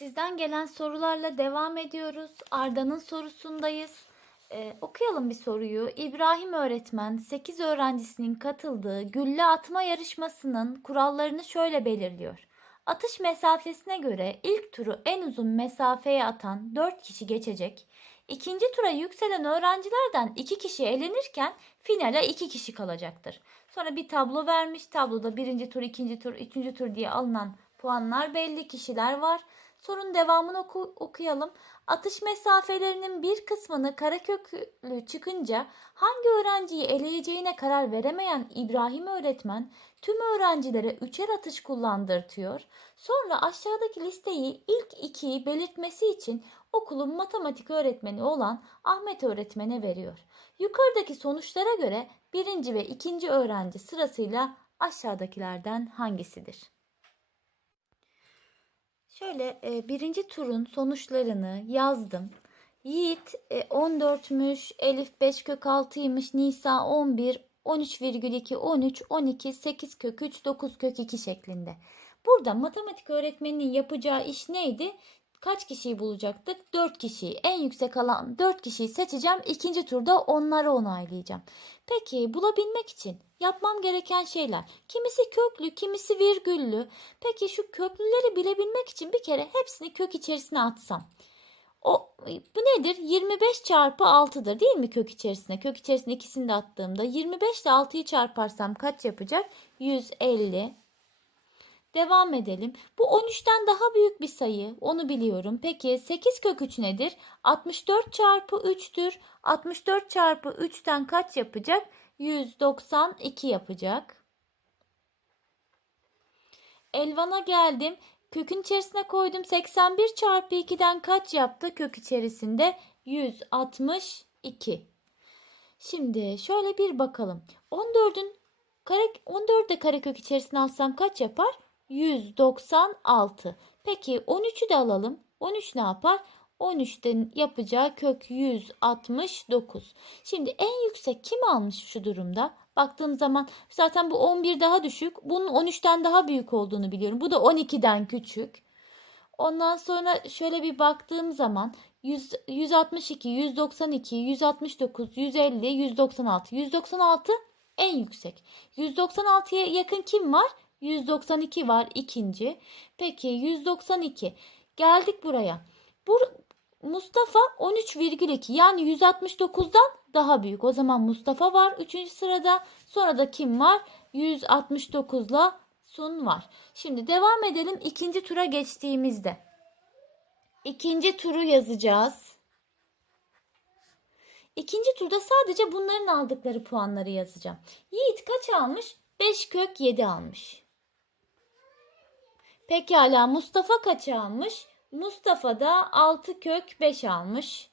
Sizden gelen sorularla devam ediyoruz. Arda'nın sorusundayız. Ee, okuyalım bir soruyu. İbrahim öğretmen 8 öğrencisinin katıldığı gülle atma yarışmasının kurallarını şöyle belirliyor. Atış mesafesine göre ilk turu en uzun mesafeye atan 4 kişi geçecek. İkinci tura yükselen öğrencilerden 2 kişi elenirken finale 2 kişi kalacaktır. Sonra bir tablo vermiş. Tabloda birinci tur, ikinci tur, üçüncü tur diye alınan puanlar belli kişiler var. Sorun devamını oku- okuyalım. Atış mesafelerinin bir kısmını karaköklü çıkınca hangi öğrenciyi eleyeceğine karar veremeyen İbrahim öğretmen tüm öğrencilere üçer atış kullandırtıyor. Sonra aşağıdaki listeyi ilk ikiyi belirtmesi için okulun matematik öğretmeni olan Ahmet öğretmene veriyor. Yukarıdaki sonuçlara göre birinci ve ikinci öğrenci sırasıyla aşağıdakilerden hangisidir? Şöyle e, birinci turun sonuçlarını yazdım. Yiğit e, 14'müş, Elif 5 kök 6'ymış, Nisa 11, 13,2, 13, 12, 8 kök 3, 9 kök 2 şeklinde. Burada matematik öğretmeninin yapacağı iş neydi? Kaç kişiyi bulacaktık? 4 kişiyi. En yüksek alan 4 kişiyi seçeceğim. İkinci turda onları onaylayacağım. Peki bulabilmek için yapmam gereken şeyler. Kimisi köklü, kimisi virgüllü. Peki şu köklüleri bilebilmek için bir kere hepsini kök içerisine atsam. O bu nedir? 25 çarpı 6'dır değil mi kök içerisine? Kök içerisine ikisini de attığımda 25 ile 6'yı çarparsam kaç yapacak? 150. Devam edelim. Bu 13'ten daha büyük bir sayı. Onu biliyorum. Peki 8 kök 3 nedir? 64 çarpı 3'tür. 64 çarpı 3'ten kaç yapacak? 192 yapacak. Elvan'a geldim. Kökün içerisine koydum. 81 çarpı 2'den kaç yaptı? Kök içerisinde 162. Şimdi şöyle bir bakalım. 14'ün kare 14'ü de karekök içerisine alsam kaç yapar? 196. Peki 13'ü de alalım. 13 ne yapar? 13'ten yapacağı kök 169. Şimdi en yüksek kim almış şu durumda? Baktığım zaman zaten bu 11 daha düşük. Bunun 13'ten daha büyük olduğunu biliyorum. Bu da 12'den küçük. Ondan sonra şöyle bir baktığım zaman 100, 162, 192, 169, 150, 196. 196 en yüksek. 196'ya yakın kim var? 192 var ikinci. Peki 192. Geldik buraya. Bu Mustafa 13,2 yani 169'dan daha büyük. O zaman Mustafa var 3. sırada. Sonra da kim var? 169'la Sun var. Şimdi devam edelim ikinci tura geçtiğimizde. İkinci turu yazacağız. İkinci turda sadece bunların aldıkları puanları yazacağım. Yiğit kaç almış? 5 kök 7 almış. Pekala Mustafa kaç almış? Mustafa da 6 kök 5 almış.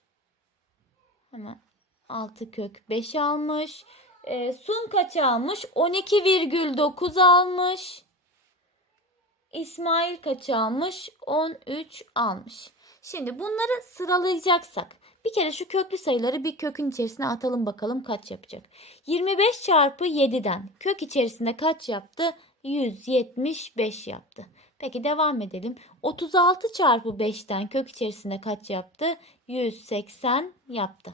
Hemen 6 kök 5 almış. Ee, Sun kaç almış? 12,9 almış. İsmail kaç almış? 13 almış. Şimdi bunları sıralayacaksak bir kere şu köklü sayıları bir kökün içerisine atalım bakalım kaç yapacak. 25 çarpı 7'den kök içerisinde kaç yaptı? 175 yaptı. Peki devam edelim. 36 çarpı 5'ten kök içerisinde kaç yaptı? 180 yaptı.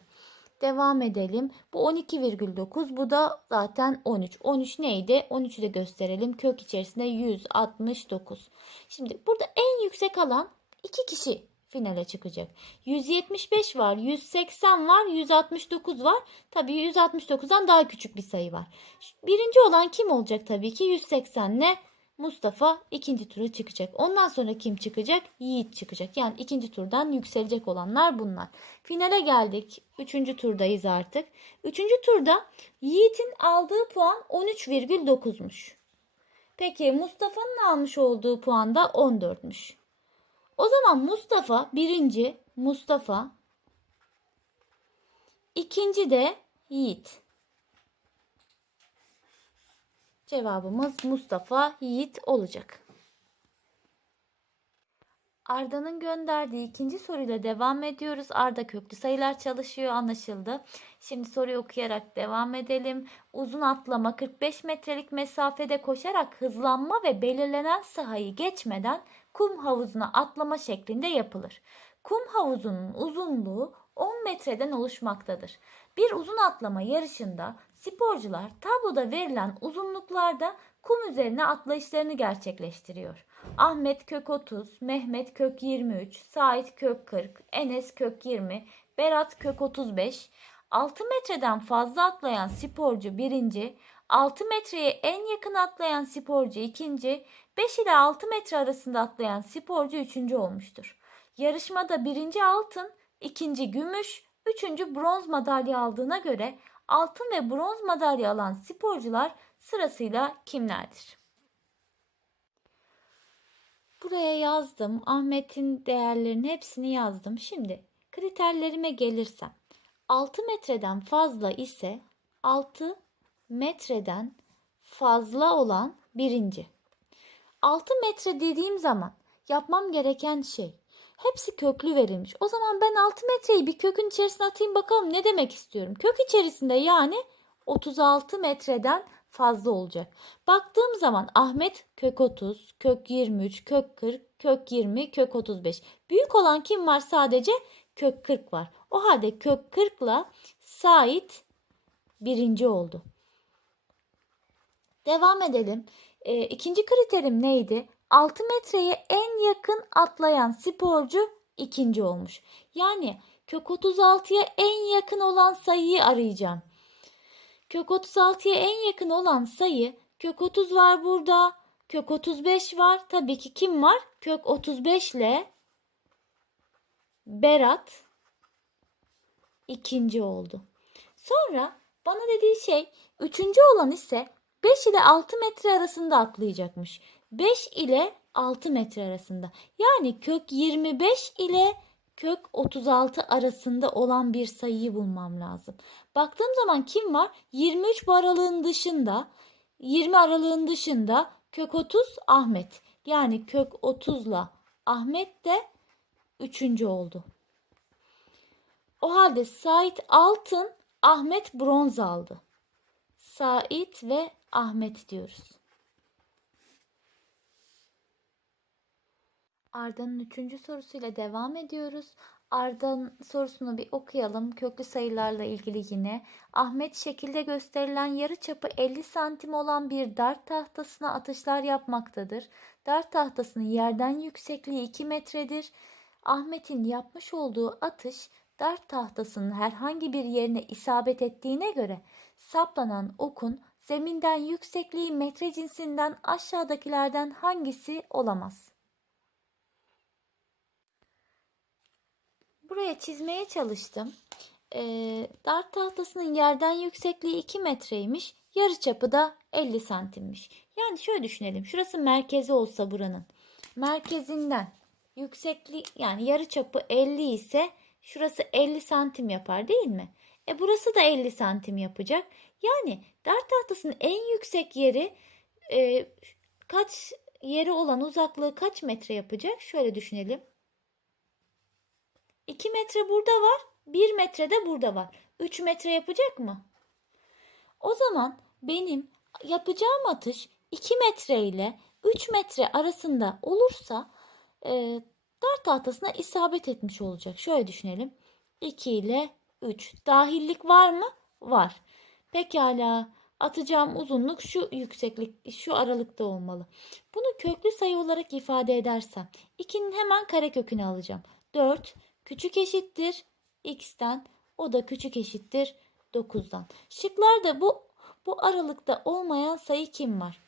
Devam edelim. Bu 12,9 bu da zaten 13. 13 neydi? 13'ü de gösterelim. Kök içerisinde 169. Şimdi burada en yüksek alan 2 kişi finale çıkacak. 175 var, 180 var, 169 var. Tabii 169'dan daha küçük bir sayı var. Birinci olan kim olacak tabii ki? 180 ne? Mustafa ikinci tura çıkacak. Ondan sonra kim çıkacak? Yiğit çıkacak. Yani ikinci turdan yükselecek olanlar bunlar. Finale geldik. Üçüncü turdayız artık. Üçüncü turda Yiğit'in aldığı puan 13,9'muş. Peki Mustafa'nın almış olduğu puan da 14'müş. O zaman Mustafa birinci Mustafa ikinci de Yiğit. Cevabımız Mustafa Yiğit olacak. Arda'nın gönderdiği ikinci soruyla devam ediyoruz. Arda köklü sayılar çalışıyor anlaşıldı. Şimdi soruyu okuyarak devam edelim. Uzun atlama 45 metrelik mesafede koşarak hızlanma ve belirlenen sahayı geçmeden kum havuzuna atlama şeklinde yapılır. Kum havuzunun uzunluğu 10 metreden oluşmaktadır. Bir uzun atlama yarışında sporcular tabloda verilen uzunluklarda kum üzerine atlayışlarını gerçekleştiriyor. Ahmet kök 30, Mehmet kök 23, Sait kök 40, Enes kök 20, Berat kök 35. 6 metreden fazla atlayan sporcu birinci, 6 metreye en yakın atlayan sporcu ikinci, 5 ile 6 metre arasında atlayan sporcu üçüncü olmuştur. Yarışmada birinci altın, ikinci gümüş, üçüncü bronz madalya aldığına göre altın ve bronz madalya alan sporcular sırasıyla kimlerdir? Buraya yazdım. Ahmet'in değerlerinin hepsini yazdım. Şimdi kriterlerime gelirsem 6 metreden fazla ise 6 metreden fazla olan birinci. 6 metre dediğim zaman yapmam gereken şey hepsi köklü verilmiş. O zaman ben 6 metreyi bir kökün içerisine atayım bakalım ne demek istiyorum. Kök içerisinde yani 36 metreden fazla olacak. Baktığım zaman Ahmet kök 30, kök 23, kök 40, kök 20, kök 35. Büyük olan kim var sadece? Kök 40 var. O halde kök 40 ile Sait birinci oldu. Devam edelim. E, ikinci kriterim neydi? 6 metreye en yakın atlayan sporcu ikinci olmuş. Yani kök 36'ya en yakın olan sayıyı arayacağım. Kök 36'ya en yakın olan sayı kök 30 var burada. Kök 35 var. Tabii ki kim var? Kök 35 ile Berat ikinci oldu. Sonra bana dediği şey üçüncü olan ise 5 ile 6 metre arasında atlayacakmış. 5 ile 6 metre arasında. Yani kök 25 ile kök 36 arasında olan bir sayıyı bulmam lazım. Baktığım zaman kim var? 23 bu aralığın dışında, 20 aralığın dışında kök 30 Ahmet. Yani kök 30 ile Ahmet de 3. oldu. O halde Sait altın, Ahmet bronz aldı. Sait ve Ahmet diyoruz. Arda'nın üçüncü sorusuyla devam ediyoruz. Arda'nın sorusunu bir okuyalım. Köklü sayılarla ilgili yine. Ahmet şekilde gösterilen yarı çapı 50 santim olan bir dart tahtasına atışlar yapmaktadır. Dart tahtasının yerden yüksekliği 2 metredir. Ahmet'in yapmış olduğu atış dart tahtasının herhangi bir yerine isabet ettiğine göre saplanan okun zeminden yüksekliği metre cinsinden aşağıdakilerden hangisi olamaz? Buraya çizmeye çalıştım. Ee, dart tahtasının yerden yüksekliği 2 metreymiş. Yarıçapı da 50 santimmiş. Yani şöyle düşünelim. Şurası merkezi olsa buranın. Merkezinden yüksekliği yani yarıçapı 50 ise şurası 50 santim yapar değil mi? E burası da 50 santim yapacak. Yani dart tahtasının en yüksek yeri e, kaç yeri olan uzaklığı kaç metre yapacak? Şöyle düşünelim. 2 metre burada var. 1 metre de burada var. 3 metre yapacak mı? O zaman benim yapacağım atış 2 metre ile 3 metre arasında olursa e, dart tahtasına isabet etmiş olacak. Şöyle düşünelim. 2 ile 3. Dahillik var mı? Var. Pekala. Atacağım uzunluk şu yükseklik, şu aralıkta olmalı. Bunu köklü sayı olarak ifade edersem 2'nin hemen karekökünü alacağım. 4 küçük eşittir x'ten o da küçük eşittir 9'dan. Şıklarda bu bu aralıkta olmayan sayı kim var?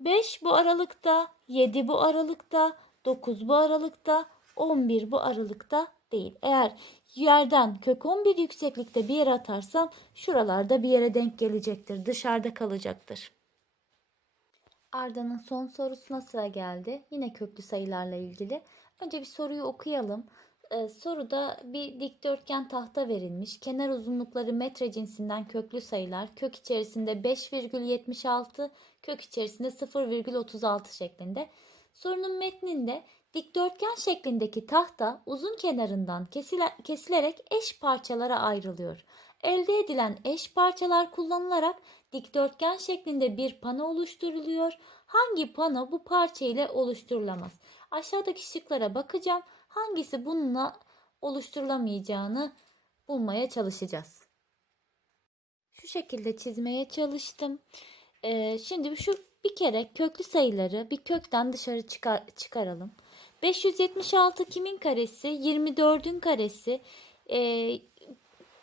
5 bu aralıkta, 7 bu aralıkta, 9 bu aralıkta, 11 bu aralıkta değil. Eğer yerden kök 11 yükseklikte bir yere atarsam şuralarda bir yere denk gelecektir. Dışarıda kalacaktır. Arda'nın son sorusuna sıra geldi. Yine köklü sayılarla ilgili. Önce bir soruyu okuyalım. Ee, soruda bir dikdörtgen tahta verilmiş. Kenar uzunlukları metre cinsinden köklü sayılar. Kök içerisinde 5,76, kök içerisinde 0,36 şeklinde. Sorunun metninde dikdörtgen şeklindeki tahta uzun kenarından kesile- kesilerek eş parçalara ayrılıyor. Elde edilen eş parçalar kullanılarak dikdörtgen şeklinde bir pano oluşturuluyor. Hangi pano bu parça ile oluşturulamaz? Aşağıdaki şıklara bakacağım. Hangisi bununla oluşturulamayacağını bulmaya çalışacağız. Şu şekilde çizmeye çalıştım. Ee, şimdi şu bir kere köklü sayıları bir kökten dışarı çıkar, çıkaralım. 576 kimin karesi? 24'ün karesi. Ee,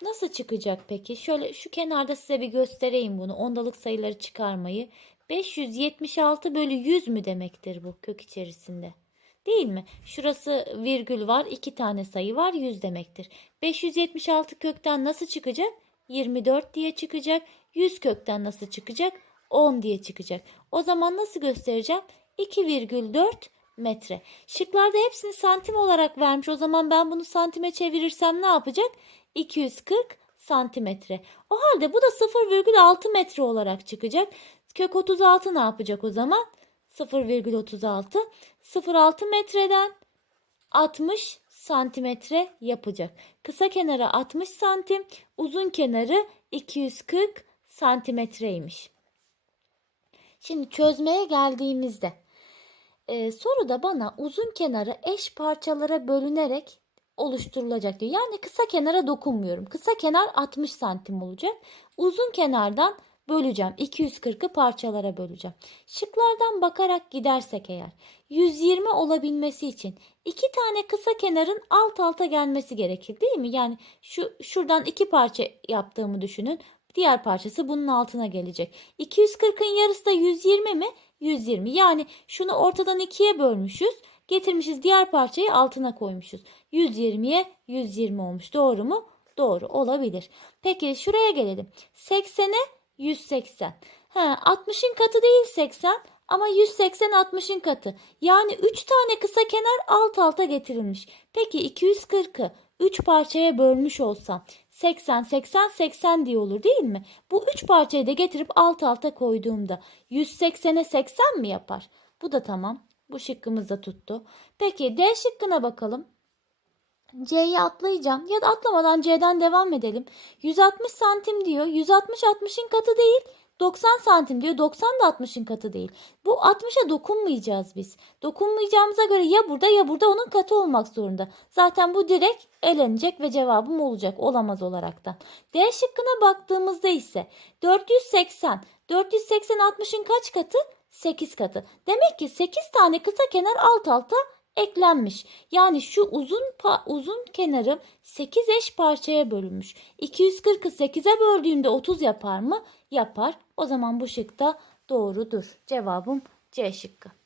nasıl çıkacak peki? Şöyle şu kenarda size bir göstereyim bunu. Ondalık sayıları çıkarmayı. 576 bölü 100 mü demektir bu kök içerisinde? Değil mi? Şurası virgül var. iki tane sayı var. 100 demektir. 576 kökten nasıl çıkacak? 24 diye çıkacak. 100 kökten nasıl çıkacak? 10 diye çıkacak. O zaman nasıl göstereceğim? 2,4 metre. Şıklarda hepsini santim olarak vermiş. O zaman ben bunu santime çevirirsem ne yapacak? 240 santimetre. O halde bu da 0,6 metre olarak çıkacak. Kök 36 ne yapacak o zaman? 0,36 0,6 metreden 60 santimetre yapacak. Kısa kenarı 60 santim, uzun kenarı 240 santimetreymiş. Şimdi çözmeye geldiğimizde e, soruda bana uzun kenarı eş parçalara bölünerek oluşturulacak diyor. Yani kısa kenara dokunmuyorum. Kısa kenar 60 santim olacak. Uzun kenardan böleceğim. 240'ı parçalara böleceğim. Şıklardan bakarak gidersek eğer 120 olabilmesi için iki tane kısa kenarın alt alta gelmesi gerekir değil mi? Yani şu şuradan iki parça yaptığımı düşünün. Diğer parçası bunun altına gelecek. 240'ın yarısı da 120 mi? 120. Yani şunu ortadan ikiye bölmüşüz. Getirmişiz diğer parçayı altına koymuşuz. 120'ye 120 olmuş. Doğru mu? Doğru olabilir. Peki şuraya gelelim. 80'e 180. Ha, 60'ın katı değil 80 ama 180 60'ın katı. Yani 3 tane kısa kenar alt alta getirilmiş. Peki 240'ı 3 parçaya bölmüş olsam 80 80 80 diye olur değil mi? Bu 3 parçayı da getirip alt alta koyduğumda 180'e 80 mi yapar? Bu da tamam. Bu şıkkımız da tuttu. Peki D şıkkına bakalım. C'yi atlayacağım ya da atlamadan C'den devam edelim. 160 santim diyor. 160 60'ın katı değil. 90 santim diyor. 90 da 60'ın katı değil. Bu 60'a dokunmayacağız biz. Dokunmayacağımıza göre ya burada ya burada onun katı olmak zorunda. Zaten bu direkt elenecek ve cevabım olacak. Olamaz olaraktan. D şıkkına baktığımızda ise 480. 480 60'ın kaç katı? 8 katı. Demek ki 8 tane kısa kenar alt alta eklenmiş. Yani şu uzun uzun kenarım 8 eş parçaya bölünmüş. 240'ı 8'e böldüğümde 30 yapar mı? Yapar. O zaman bu şık da doğrudur. Cevabım C şıkkı.